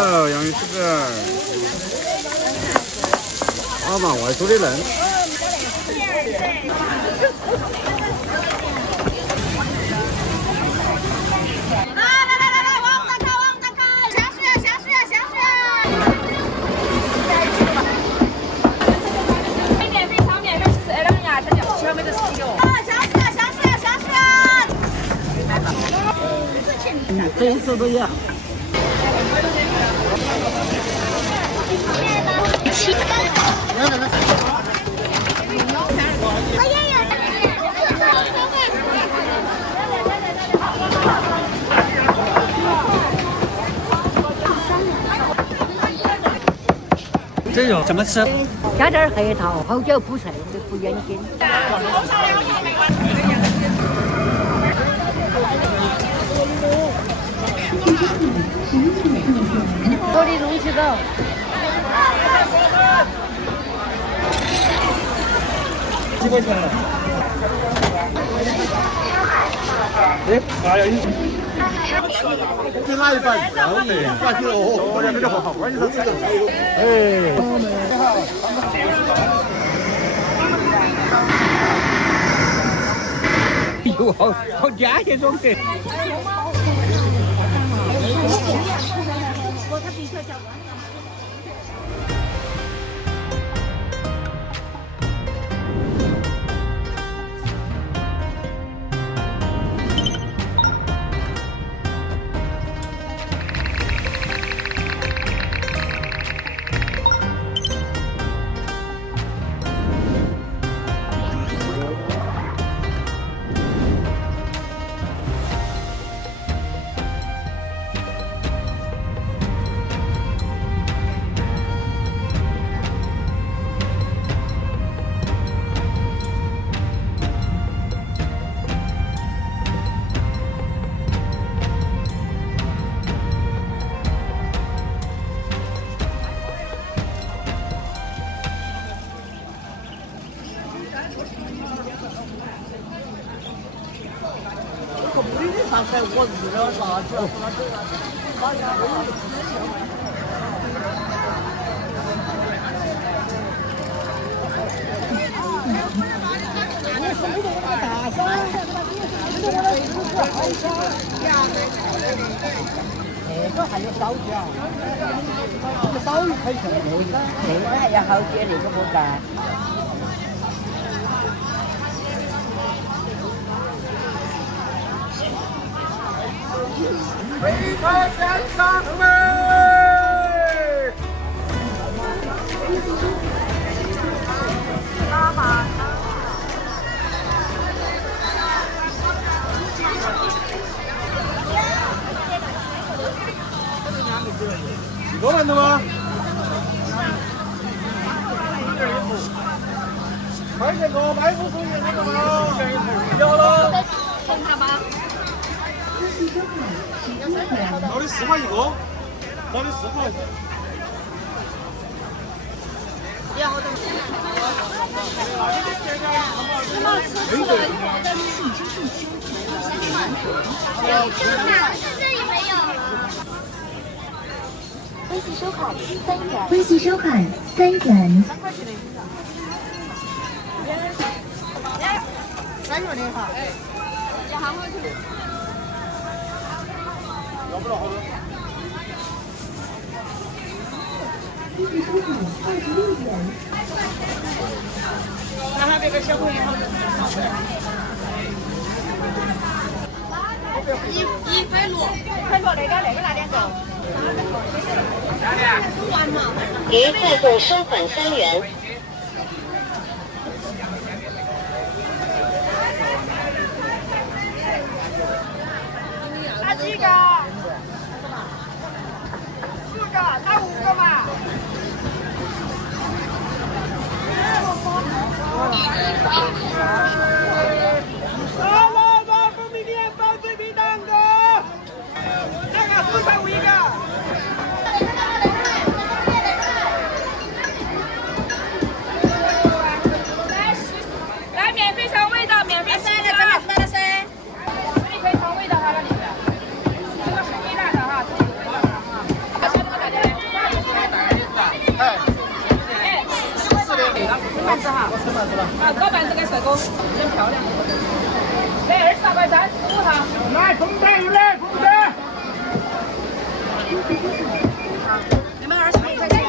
了，洋芋柿子。好嘛，外头的嫩。来，往上看，下水！免费尝免费吃2牙，这叫小妹的10哟。下水！这次都要。这肉怎么吃？加点核桃，后脚补脆，不烟筋。我的东西走。几块钱了？哎，还有一。给哪一把？把酒，我两个好，关键是这个。哎。哟，好家些装的。我日了啥子？这个还有烧饺，这个烧鱼可以吃，那个还要好点，那个不干。非常香肠味。多馒头吗？快点个买不出去那个吗？有了。红茶吧。老的4块一个，老的4块。微信收款3元。微信收款3元。3元的哈。要喊回去。要不了好多。微信收款26元。看看这个小朋友。1.6，1.6，那个拿2个。于自动收款3元。拿几个？4个，拿5个嘛。来，蜂蜜面包脆皮蛋糕，那个4块5一个。板子哈，高板子跟手工，真漂亮。来28块3，15哈。来，空单有来，空单。你们21块钱。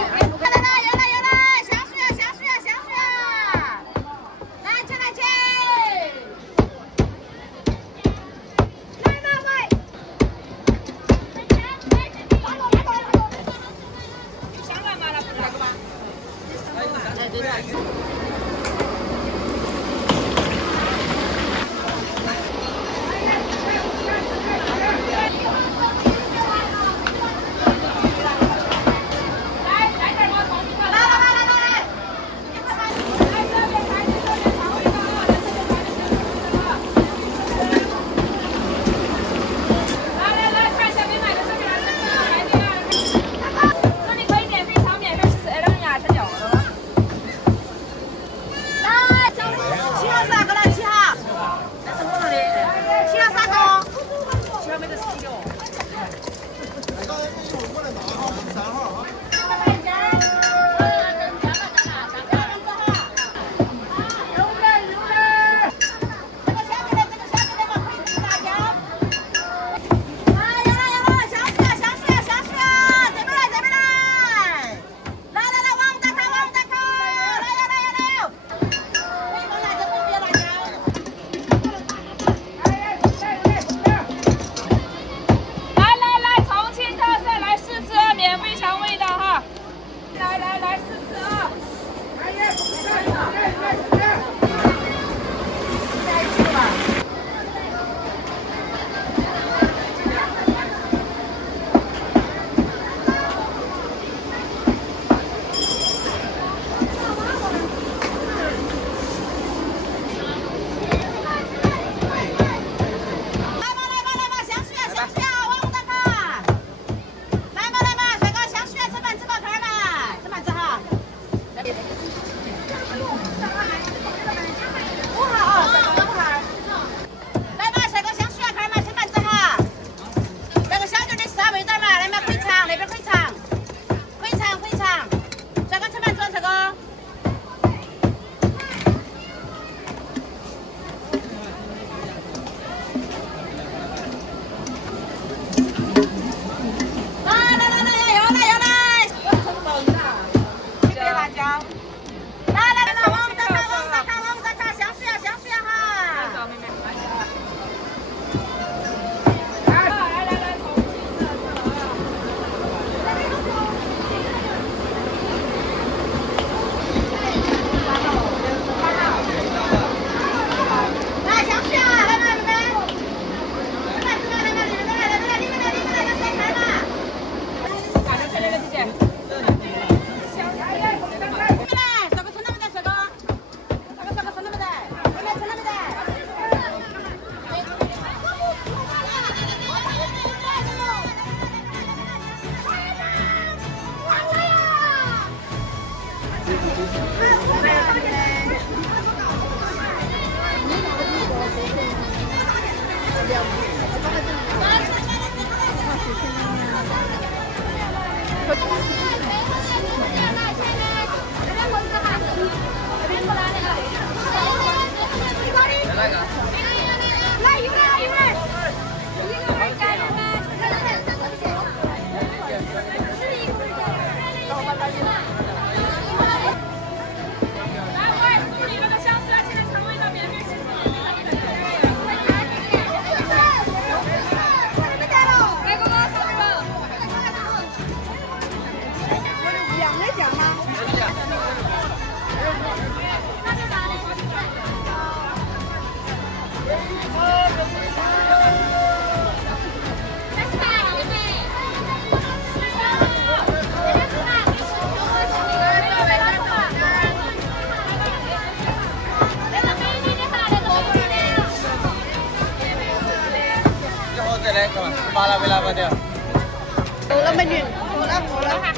了美女，够了够了哈！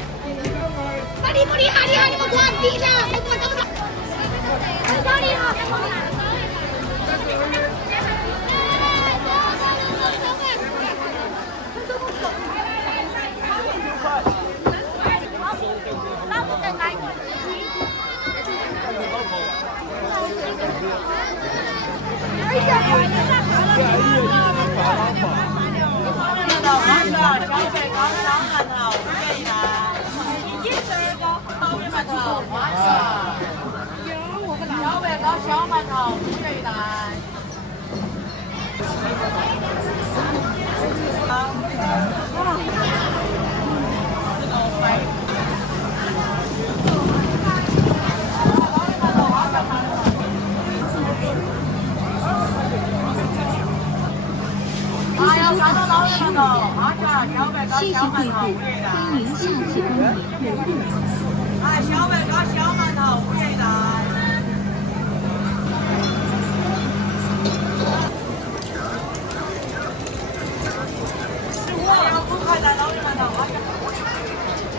厉不厉害？厉害你们给我地上，快给我走上！好厉害！老不更爱。小馒头，不愿意来。哎呀，啥都老热闹，马甲、小白糕、小馒头，欢迎下次光临。哎，小白糕、小馒头，不愿意来。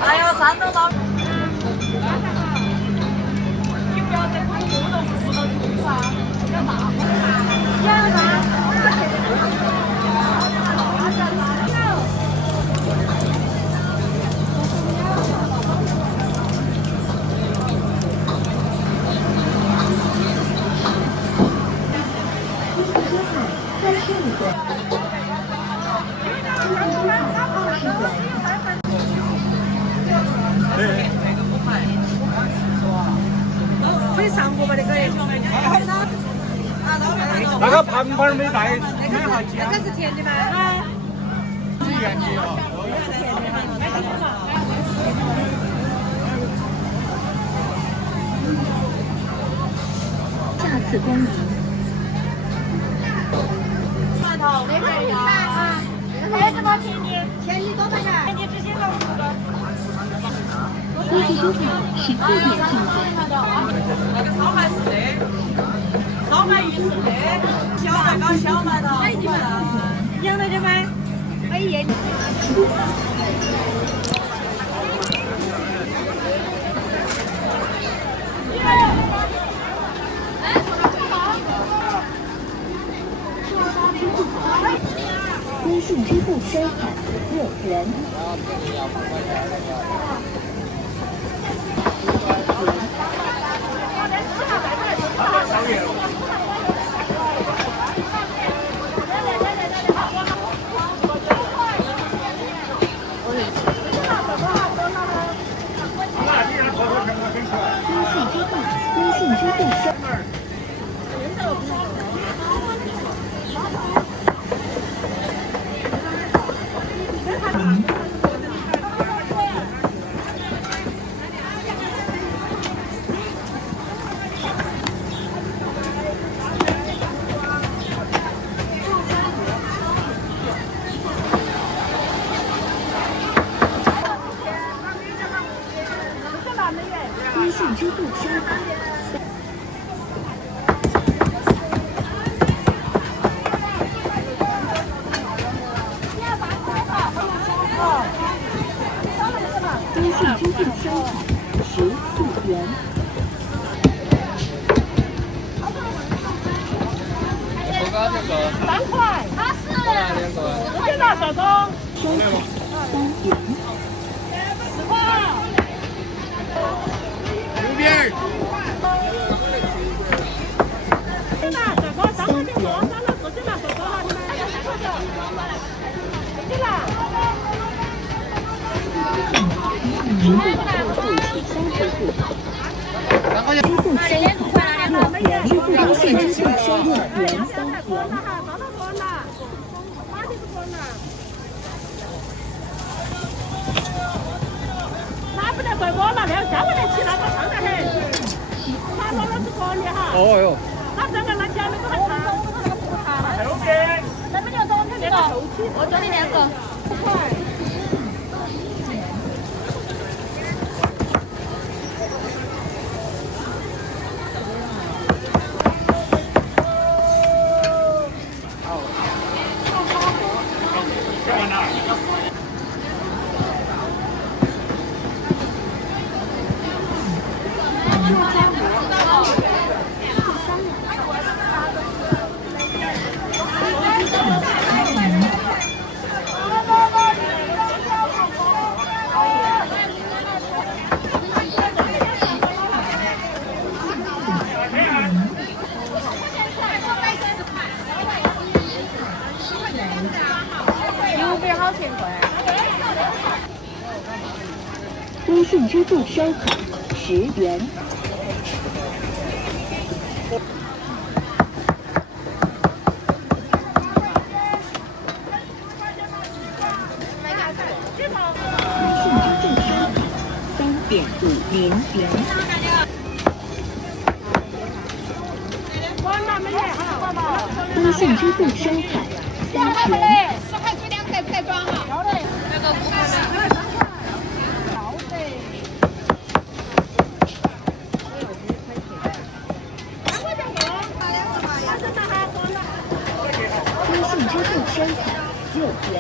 哎呦，山东老。你不要再看活动不到地方，要打。要打。那个盘盘没带，那个是甜的吗？是原的哦。下次光临。馒头，那个呀。还有什么甜的？甜的多少钱？甜的只写了5个。估计收费是4点进去。那个烧麦是的，烧麦鱼是的，小白糕、小馒头。养了的吗？可以。微信支付收款6元。微信支付收。微信支付收款。微信支付收款14元。3块，80，我先拿手工，收款3元。10块。右边。支付收款6元，支付微信支付收款6元3元。那不能怪我了，那叫不得起，那个胖得很。他说的是可以哈。哦哟。那这个那讲的都很长。右边。咱们就走这个，我这里2个。信支付收款10元。3.50元。微信支付收款30元。10块2块不带装哈。那个5块的。微信支付收款6元。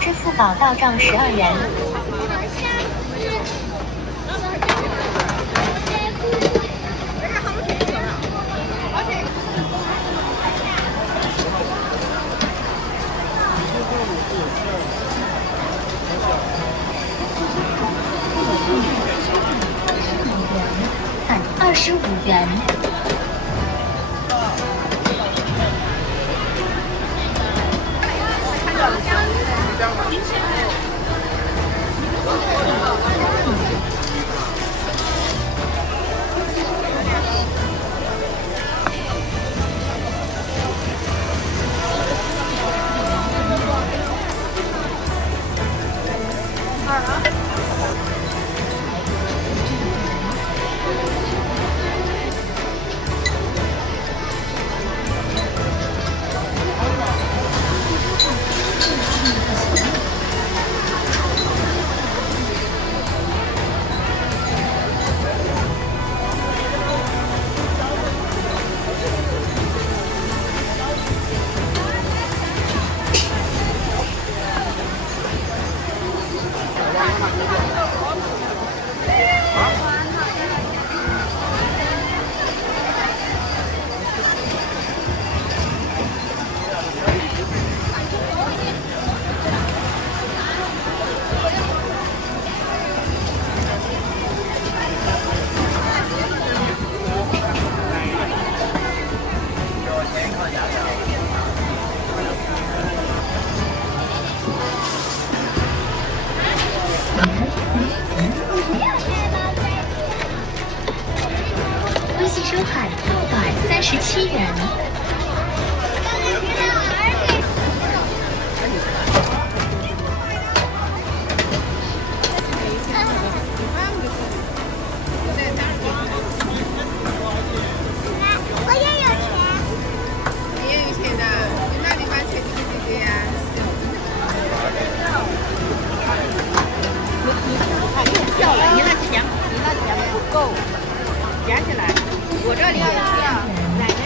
支付宝到账12元。25元。微信收款237元。我也有钱。你也有钱的，你哪里把钱给姐姐呀？又掉了，你那钱不够，捡起来。我这里有钱，奶奶。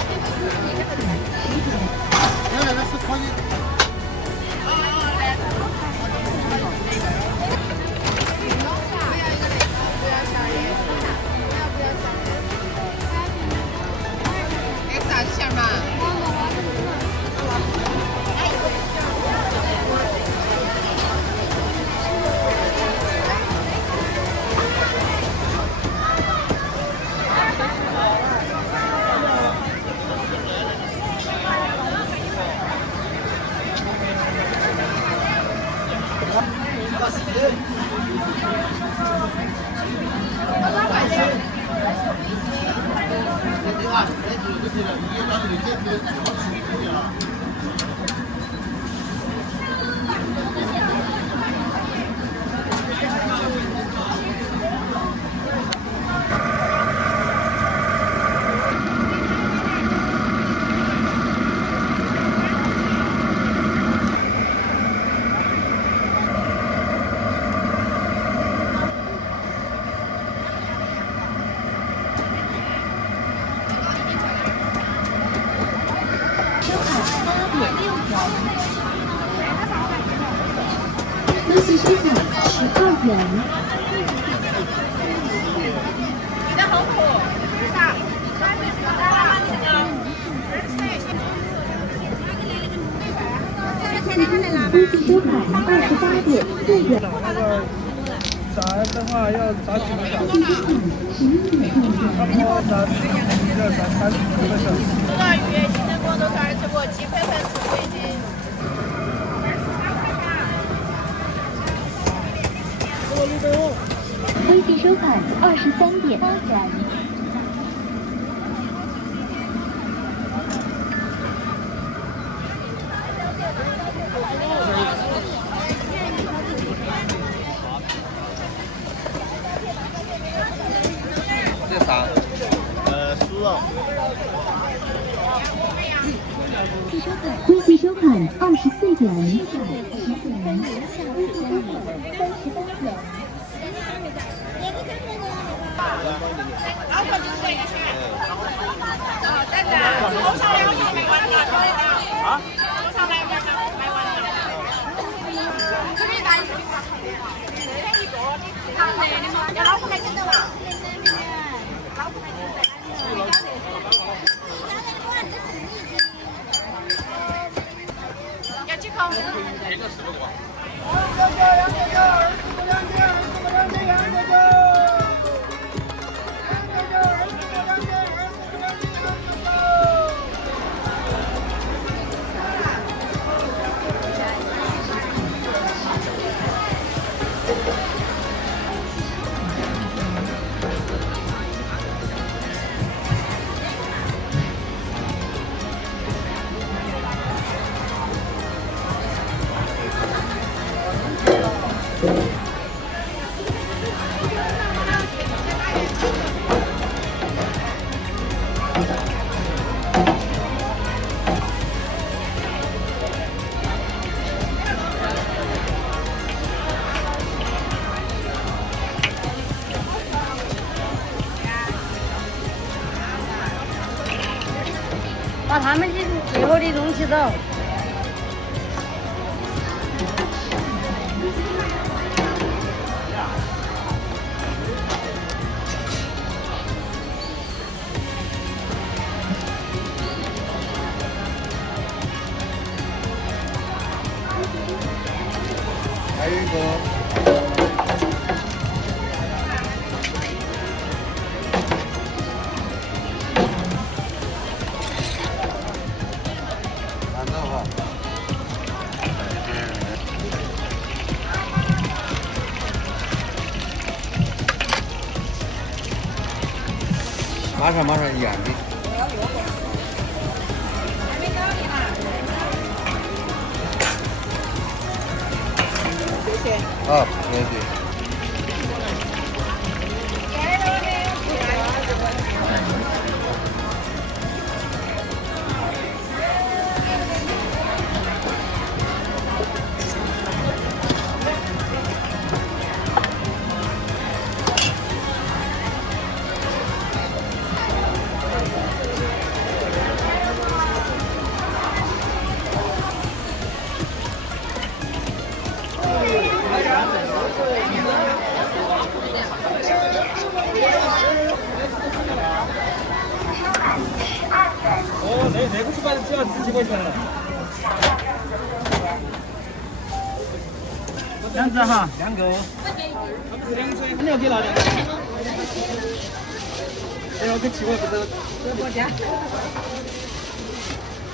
喝汽水卡12元。你的好苦，是的。微信收款28点4元。炸的话要炸几个小时？ 11点半。然后炸1、2、3、4个小时。这个鱼清蒸锅都是20个，鸡腿粉10个一斤。微信收款23点8元。这啥？酥肉。微信收款24元。微信收款38元。 要几口？把他们最后的东西走。还有一个。 马上演的。谢谢。啊，对。内部吃饭只要10几块钱了。两只哈，2个。你要给哪里？哎，我跟7文不是。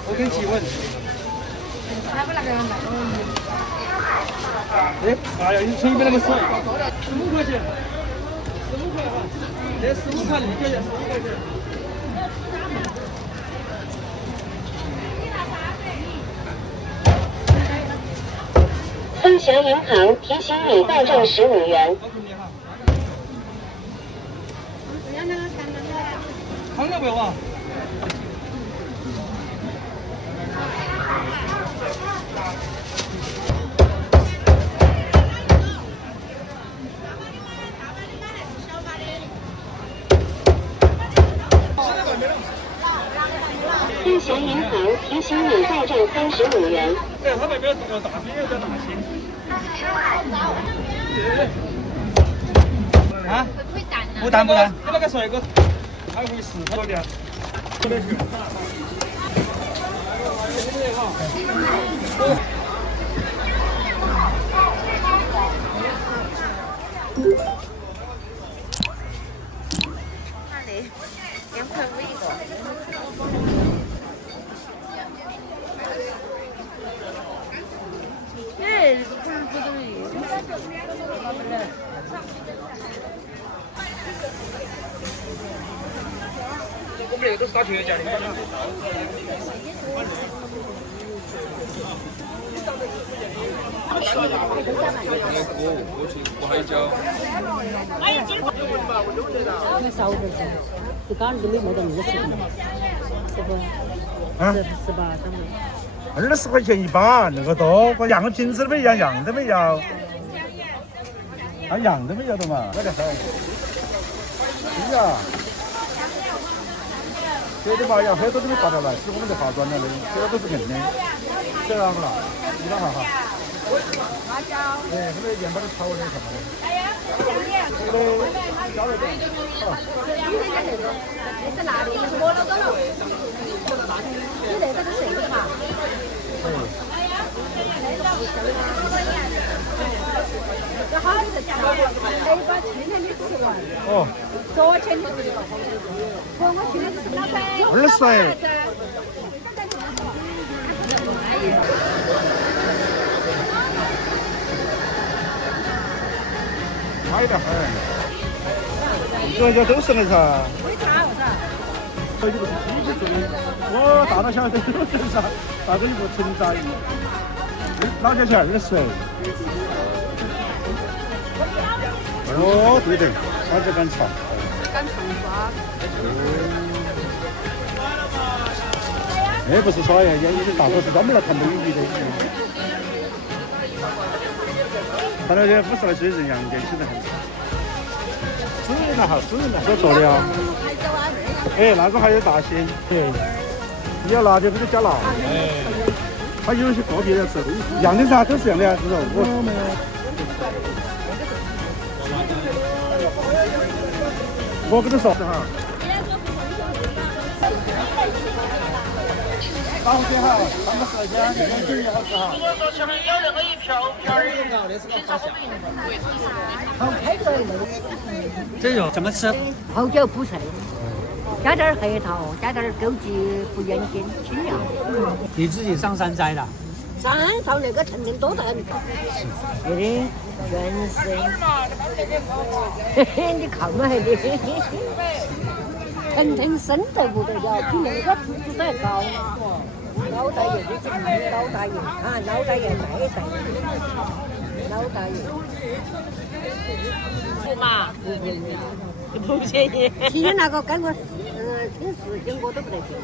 我跟7文。还不那个买。哎呀，你成本那么少，15块钱，15块哈，这15块1个月15块钱。金祥银行提醒你到账15元。糖要不要啊？金祥银行提醒你到账35元。对，他那边有大兵在大兴。啊？不淡不淡，那个帅哥还会40多年。我们这个都是打绝价的。我还教。那少回去，就刚都没摸到20，是不？啊18他们。20块钱一把，那个多，我样瓶子都没要，样都没要，样都没要的嘛，那个很。对呀，这的麻药很多都没拔下来，是我们在化妆的，这个都是硬的，这样子啦，你看哈。哎，后面盐把它炒的什么的。这个加了点。你是哪里？你是摸到多了？你那个是谁的嘛？这好的家伙，那把今天没吃完。哦。昨天就这个，我今天是20。买得很，这些都是那啥。为啥？这就不是机器做的，我大到小都有这啥，大概一部承载，老家钱20。哦，对的，他这敢唱。敢唱耍。那不是耍呀，人家大哥是专门来看美女的。他那些50来岁人样，年轻人很。私人了哈，私人了，我做的呀。哎，那个还有大些，对，你要辣的不就加辣。哎，他有些个别的是一样的噻，都是一样的呀，是不是？我跟你说哈。老些哈，30块钱，2斤也好吃哈。我说前面有那个一瓢儿的，好开出来的。这肉怎么吃？泡酒补肾，加点核桃，加点枸杞补眼睛、清凉。你自己上山摘的？山上那个成人多大你看，有点全是。嘿嘿，你看嘛还得，成生得不得了，比那个兔子都还高。老大爷就是老大爷啊，老大爷带带，老大爷。不嘛，不便宜。其实那个给我称10斤我都不得便宜。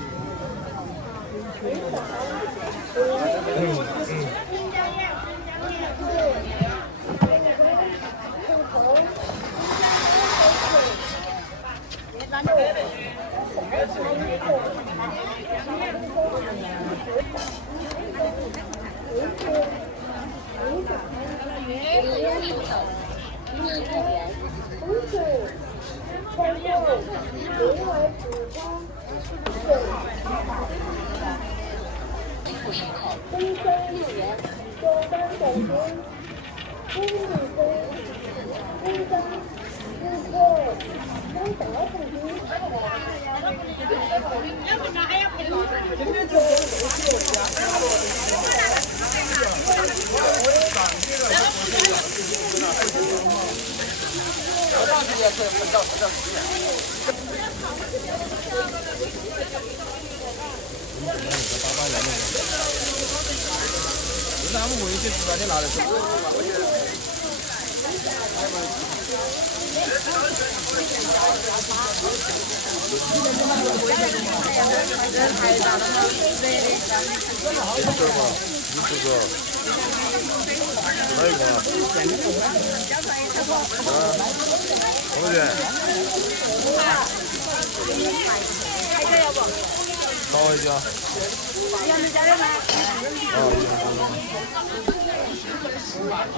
们回去吃饭，你拿来吃。高一点。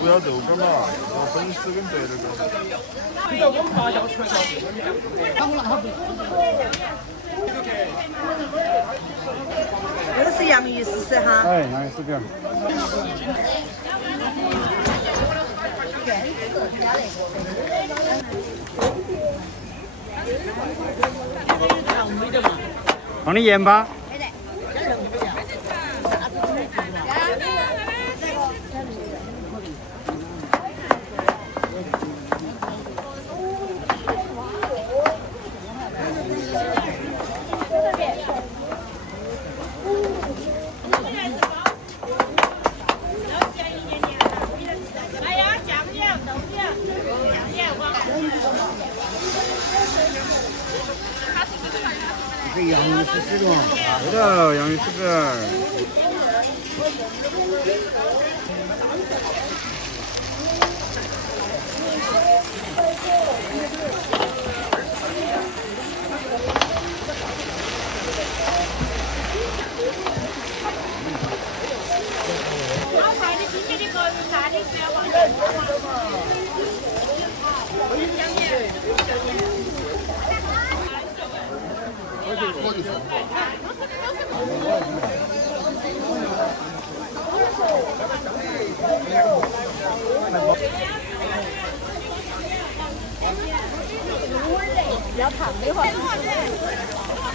不要肉干嘛，要粉丝跟白的干。你知道我们发酵出来这个是洋芋丝丝哈。哎，洋芋丝饼。放点盐巴。这洋芋丝丝饼，对的，洋芋丝饼。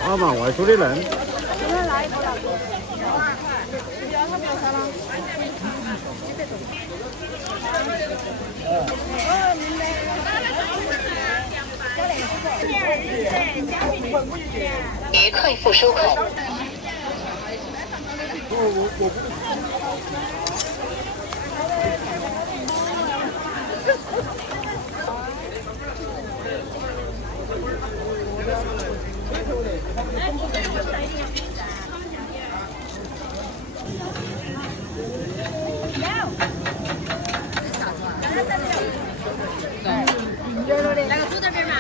啊嘛，外出的人。于快付收款。那个猪这边嘛。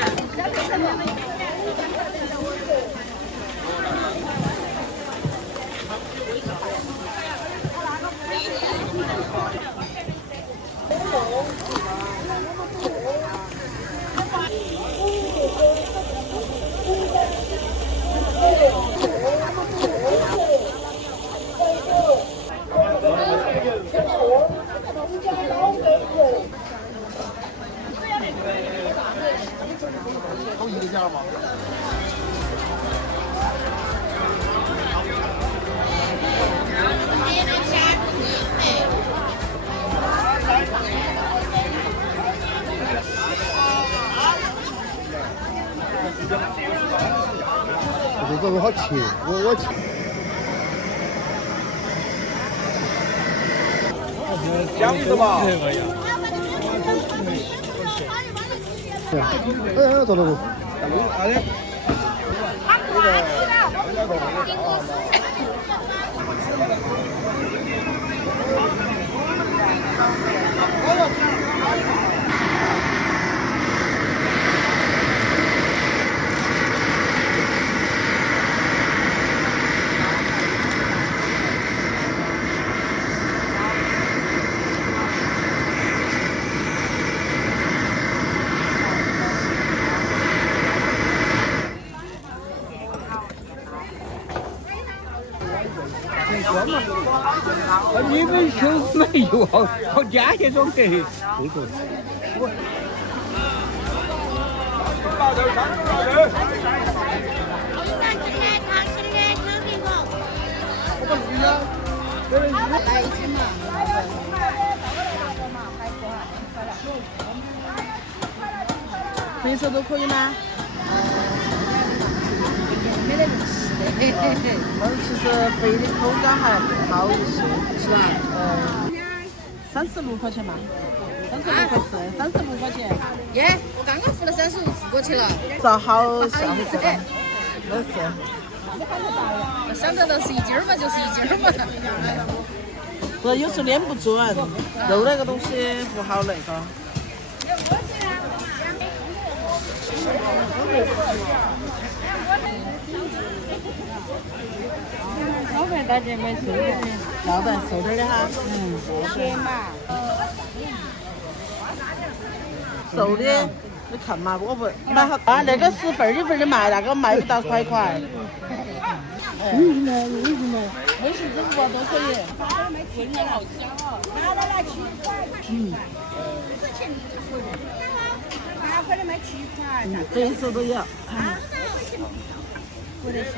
都一个价吗？这个好切，我切。讲什么？哎，走了不？你们修没有好加些装的。肥瘦都可以吗？没得吃的。其实肥的口感还好一些，是吧？ 36块钱嘛，36块4，36块钱。耶，我刚刚付了35付过去了。这好笑死了，没事。我想着都是1斤嘛，就是1斤嘛。不，有时候捏不准，肉那个东西不好那个。老板大姐买瘦点的，要得，瘦点的哈。先嘛。瘦的，你看嘛，我不买好啊，那个是份儿一份儿的卖，那个卖不到块。有运的，微信支付宝都可以。味道好香哦。来7块。8块的卖7块。这色都有。不得行。